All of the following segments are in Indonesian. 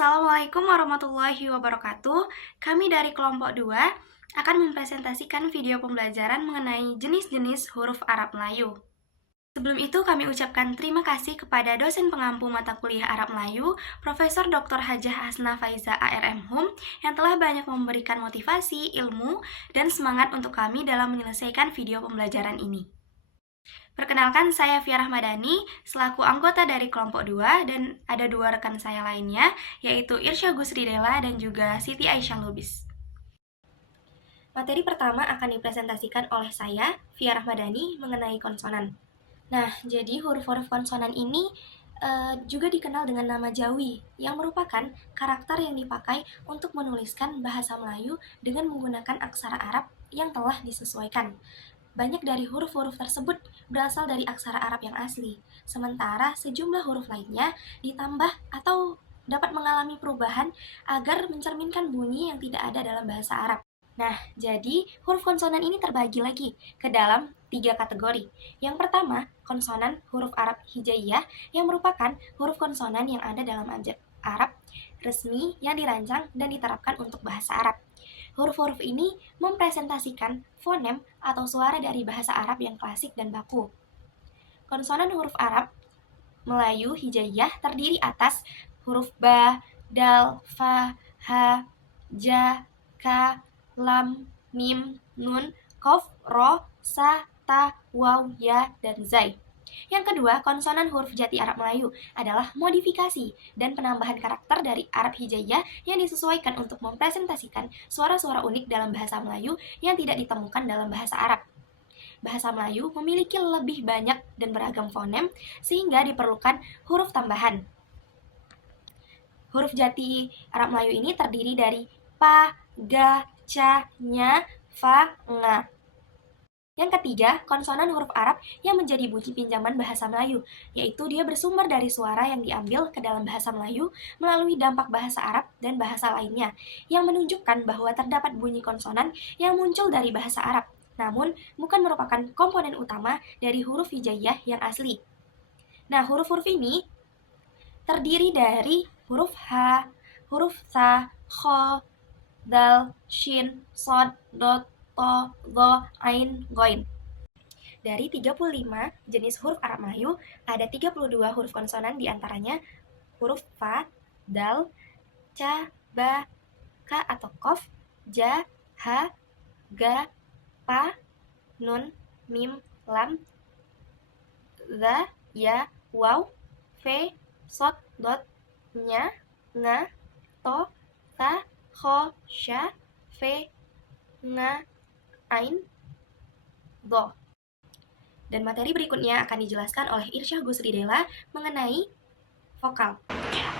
Assalamualaikum warahmatullahi wabarakatuh. Kami dari kelompok 2 akan mempresentasikan video pembelajaran mengenai jenis-jenis huruf Arab Melayu. Sebelum itu kami ucapkan terima kasih kepada dosen pengampu mata kuliah Arab Melayu, Profesor Dr. Hajah Hasna Faiza ARM Hum, yang telah banyak memberikan motivasi, ilmu, dan semangat untuk kami dalam menyelesaikan video pembelajaran ini. Perkenalkan, saya Fia Rahmadani, selaku anggota dari kelompok 2, dan ada dua rekan saya lainnya, yaitu Irsya Gusridela dan juga Siti Aisyah Lubis. Materi pertama akan dipresentasikan oleh saya, Fia Rahmadani, mengenai konsonan. Nah, jadi huruf-huruf konsonan ini juga dikenal dengan nama Jawi, yang merupakan karakter yang dipakai untuk menuliskan bahasa Melayu dengan menggunakan aksara Arab yang telah disesuaikan. Banyak dari huruf-huruf tersebut berasal dari aksara Arab yang asli, sementara sejumlah huruf lainnya ditambah atau dapat mengalami perubahan agar mencerminkan bunyi yang tidak ada dalam bahasa Arab. Nah, jadi huruf konsonan ini terbagi lagi ke dalam 3 kategori. Yang pertama, konsonan huruf Arab hijaiyah yang merupakan huruf konsonan yang ada dalam abjad Arab resmi yang dirancang dan diterapkan untuk bahasa Arab. Huruf-huruf ini mempresentasikan fonem atau suara dari bahasa Arab yang klasik dan baku. Konsonan huruf Arab Melayu hijaiyah terdiri atas huruf ba, dal, fa, ha, ja, ka, lam, mim, nun, qaf, ro, sa, ta, waw, ya, dan zai. Yang kedua, konsonan huruf jati Arab Melayu adalah modifikasi dan penambahan karakter dari Arab hijaiyah yang disesuaikan untuk mempresentasikan suara-suara unik dalam bahasa Melayu yang tidak ditemukan dalam bahasa Arab. Bahasa Melayu memiliki lebih banyak dan beragam fonem sehingga diperlukan huruf tambahan. Huruf jati Arab Melayu ini terdiri dari pa, ga, ca, nya, fa, nga. Yang ketiga, konsonan huruf Arab yang menjadi bunyi pinjaman bahasa Melayu, yaitu dia bersumber dari suara yang diambil ke dalam bahasa Melayu melalui dampak bahasa Arab dan bahasa lainnya, yang menunjukkan bahwa terdapat bunyi konsonan yang muncul dari bahasa Arab, namun bukan merupakan komponen utama dari huruf hijaiyah yang asli. Nah, huruf-huruf ini terdiri dari huruf H, huruf Tha, Kho, Dal, Shin, Sod, Dot, To, Go, Ain, Goin. Dari 35 jenis huruf Arab Melayu, ada 32 huruf konsonan diantaranya huruf Fa, Dal, Ca, Ba, Ka atau Qaf, Ja, Ha, Ga, Pa, Nun, Mim, Lam, Za, Ya, Waw, Fe, Sod, Dot, Nya, Nga, To, Ta, Kho, Sha, Fe, Nga, Ain, Do. Dan materi berikutnya akan dijelaskan oleh Irsya Gusridela mengenai vokal.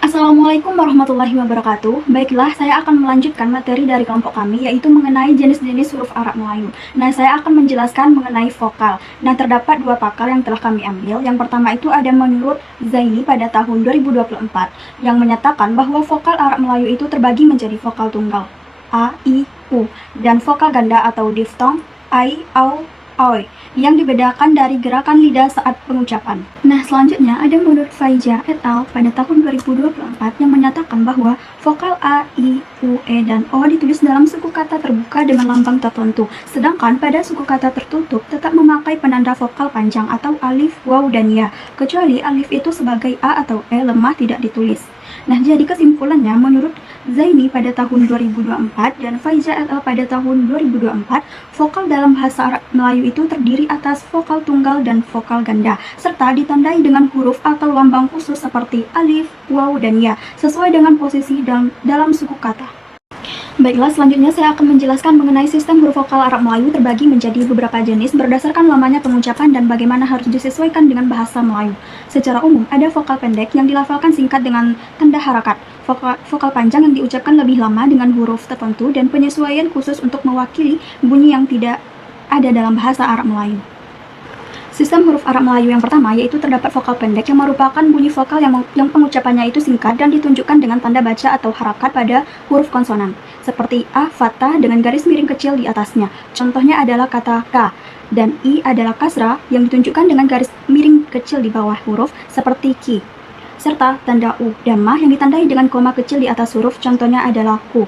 Assalamualaikum warahmatullahi wabarakatuh. Baiklah, saya akan melanjutkan materi dari kelompok kami, yaitu mengenai jenis-jenis huruf Arab Melayu. Nah, saya akan menjelaskan mengenai vokal. Nah, terdapat dua pakar yang telah kami ambil. Yang pertama itu ada menurut Zaini pada tahun 2024, yang menyatakan bahwa vokal Arab Melayu itu terbagi menjadi vokal tunggal, A, I, U, dan vokal ganda atau diftong, ai, au, oi, yang dibedakan dari gerakan lidah saat pengucapan. Nah, selanjutnya ada menurut Faiza et al. Pada tahun 2024 yang menyatakan bahwa vokal A, I, U, E, dan O ditulis dalam suku kata terbuka dengan lambang tertentu, sedangkan pada suku kata tertutup tetap memakai penanda vokal panjang atau alif, waw, dan ya, kecuali alif itu sebagai A atau E lemah tidak ditulis. Nah, jadi kesimpulannya menurut Zaini pada tahun 2024 dan Faiza et al. Pada tahun 2024, vokal dalam bahasa Arab Melayu itu terdiri atas vokal tunggal dan vokal ganda, serta ditandai dengan huruf atau lambang khusus seperti alif, waw, dan ya, sesuai dengan posisi dalam suku kata. Baiklah, selanjutnya saya akan menjelaskan mengenai sistem huruf vokal Arab Melayu terbagi menjadi beberapa jenis berdasarkan lamanya pengucapan dan bagaimana harus disesuaikan dengan bahasa Melayu. Secara umum, ada vokal pendek yang dilafalkan singkat dengan tanda harakat, vokal panjang yang diucapkan lebih lama dengan huruf tertentu, dan penyesuaian khusus untuk mewakili bunyi yang tidak ada dalam bahasa Arab Melayu. Sistem huruf Arab Melayu yang pertama yaitu terdapat vokal pendek yang merupakan bunyi vokal yang pengucapannya itu singkat dan ditunjukkan dengan tanda baca atau harakat pada huruf konsonan, seperti A fathah dengan garis miring kecil di atasnya. Contohnya adalah kata K, dan I adalah kasrah yang ditunjukkan dengan garis miring kecil di bawah huruf, seperti Ki. serta tanda U dan Ma yang ditandai dengan koma kecil di atas huruf, contohnya adalah ku.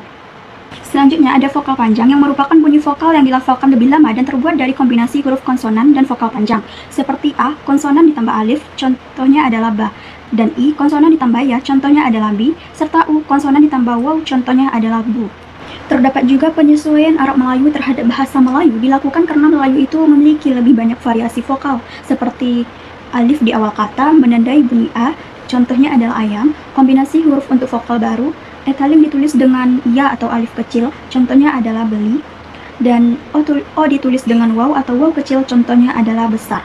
Selanjutnya ada vokal panjang yang merupakan bunyi vokal yang dilafalkan lebih lama dan terbuat dari kombinasi huruf konsonan dan vokal panjang. Seperti A, konsonan ditambah alif, contohnya adalah ba. Dan I, konsonan ditambah ya, contohnya adalah bi. Serta U, konsonan ditambah waw, contohnya adalah bu. Terdapat juga penyesuaian Arab Melayu terhadap bahasa Melayu dilakukan karena Melayu itu memiliki lebih banyak variasi vokal. Seperti alif di awal kata menandai bunyi A, contohnya adalah ayam. Kombinasi huruf untuk vokal baru, etalim ditulis dengan ya atau alif kecil, contohnya adalah beli, dan o ditulis dengan waw atau waw kecil, contohnya adalah besar.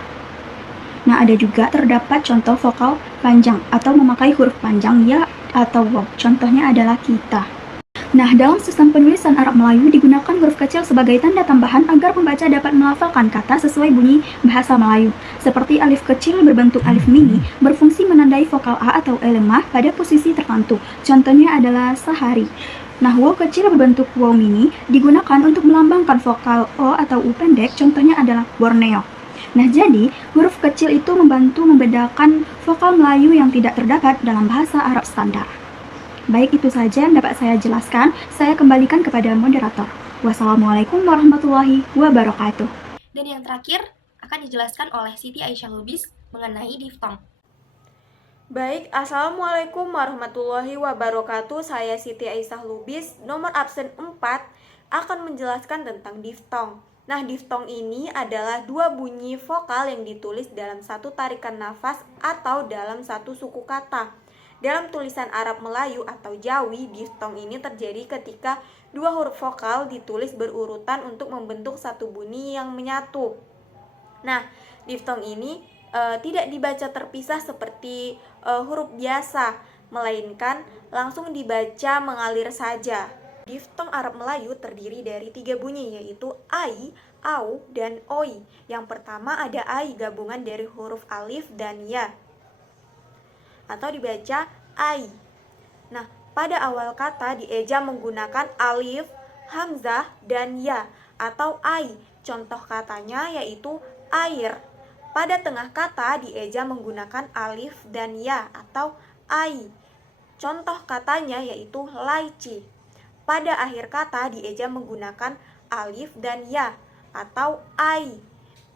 Nah, ada juga terdapat contoh vokal panjang atau memakai huruf panjang ya atau waw, contohnya adalah kita. Nah, dalam sistem penulisan Arab Melayu digunakan huruf kecil sebagai tanda tambahan agar pembaca dapat melafalkan kata sesuai bunyi bahasa Melayu. Seperti alif kecil berbentuk alif mini berfungsi menandai vokal A atau E lemah pada posisi tertentu. Contohnya adalah sehari. Nah, waw kecil berbentuk waw mini digunakan untuk melambangkan vokal O atau U pendek, contohnya adalah Borneo. Nah, jadi huruf kecil itu membantu membedakan vokal Melayu yang tidak terdapat dalam bahasa Arab standar. Baik, itu saja yang dapat saya jelaskan. Saya kembalikan kepada moderator. Wassalamualaikum warahmatullahi wabarakatuh. Dan yang terakhir akan dijelaskan oleh Siti Aisyah Lubis mengenai diftong. Baik, Assalamualaikum warahmatullahi wabarakatuh. Saya Siti Aisyah Lubis, nomor absen 4, akan menjelaskan tentang diftong. Nah, diftong ini adalah dua bunyi vokal yang ditulis dalam satu tarikan nafas atau dalam satu suku kata. Dalam tulisan Arab Melayu atau Jawi, diftong ini terjadi ketika dua huruf vokal ditulis berurutan untuk membentuk satu bunyi yang menyatu. Nah, diftong ini tidak dibaca terpisah seperti huruf biasa, melainkan langsung dibaca mengalir saja. Diftong Arab Melayu terdiri dari 3 bunyi, yaitu ai, au, dan oi. Yang pertama ada ai, gabungan dari huruf alif dan ya, atau dibaca ai. Nah, pada awal kata dieja menggunakan alif, hamzah, dan ya atau ai. Contoh katanya yaitu air. Pada tengah kata dieja menggunakan alif dan ya atau ai. Contoh katanya yaitu laici. Pada akhir kata dieja menggunakan alif dan ya atau ai.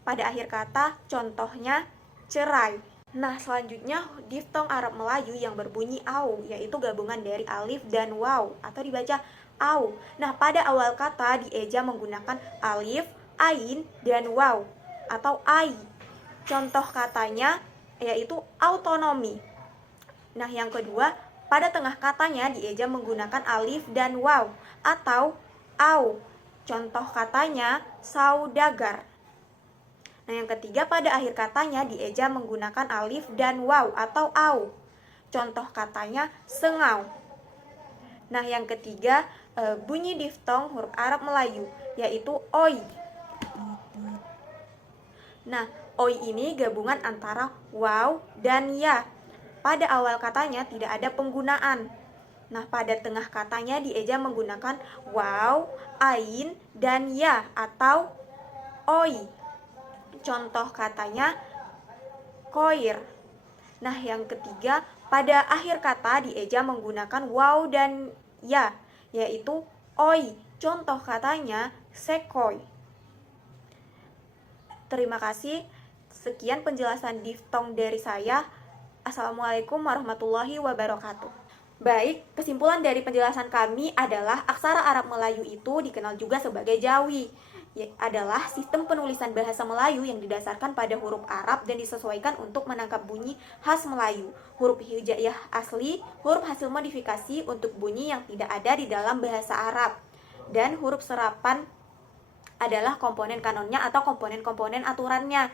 Pada akhir kata contohnya cerai. Nah, selanjutnya diftong Arab Melayu yang berbunyi au, yaitu gabungan dari alif dan waw atau dibaca au. Nah, pada awal kata dieja menggunakan alif, ain, dan waw atau ai. Contoh katanya yaitu autonomi. Nah, yang kedua, pada tengah katanya dieja menggunakan alif dan waw atau au. Contoh katanya saudagar. Nah, yang ketiga, pada akhir katanya dieja menggunakan alif dan waw atau au. Contoh katanya sengau. Nah, yang ketiga, bunyi diftong huruf Arab Melayu yaitu oi. Nah, oi ini gabungan antara waw dan ya. Pada awal katanya tidak ada penggunaan. Nah, pada tengah katanya dieja menggunakan waw, ain, dan ya atau oi. Contoh katanya koir. Nah, yang ketiga, pada akhir kata dieja menggunakan waw dan ya, yaitu oi. Contoh katanya sekoi. Terima kasih. Sekian penjelasan diftong dari saya. Assalamualaikum warahmatullahi wabarakatuh. Baik, kesimpulan dari penjelasan kami adalah aksara Arab Melayu itu dikenal juga sebagai Jawi. Adalah sistem penulisan bahasa Melayu yang didasarkan pada huruf Arab dan disesuaikan untuk menangkap bunyi khas Melayu. Huruf hijaiyah asli, huruf hasil modifikasi untuk bunyi yang tidak ada di dalam bahasa Arab. Dan huruf serapan adalah komponen kanonnya atau komponen-komponen aturannya.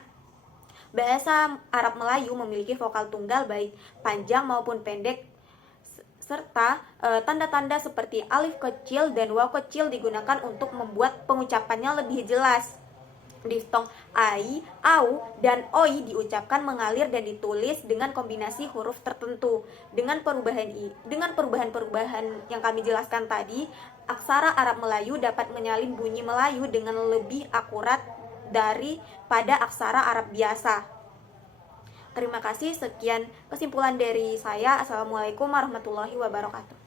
Bahasa Arab Melayu memiliki vokal tunggal baik panjang maupun pendek, serta tanda-tanda seperti alif kecil dan waw kecil digunakan untuk membuat pengucapannya lebih jelas. Diftong ai, au, dan oi diucapkan mengalir dan ditulis dengan kombinasi huruf tertentu. Dengan perubahan-perubahan yang kami jelaskan tadi, aksara Arab Melayu dapat menyalin bunyi Melayu dengan lebih akurat daripada aksara Arab biasa. Terima kasih, sekian kesimpulan dari saya. Assalamualaikum warahmatullahi wabarakatuh.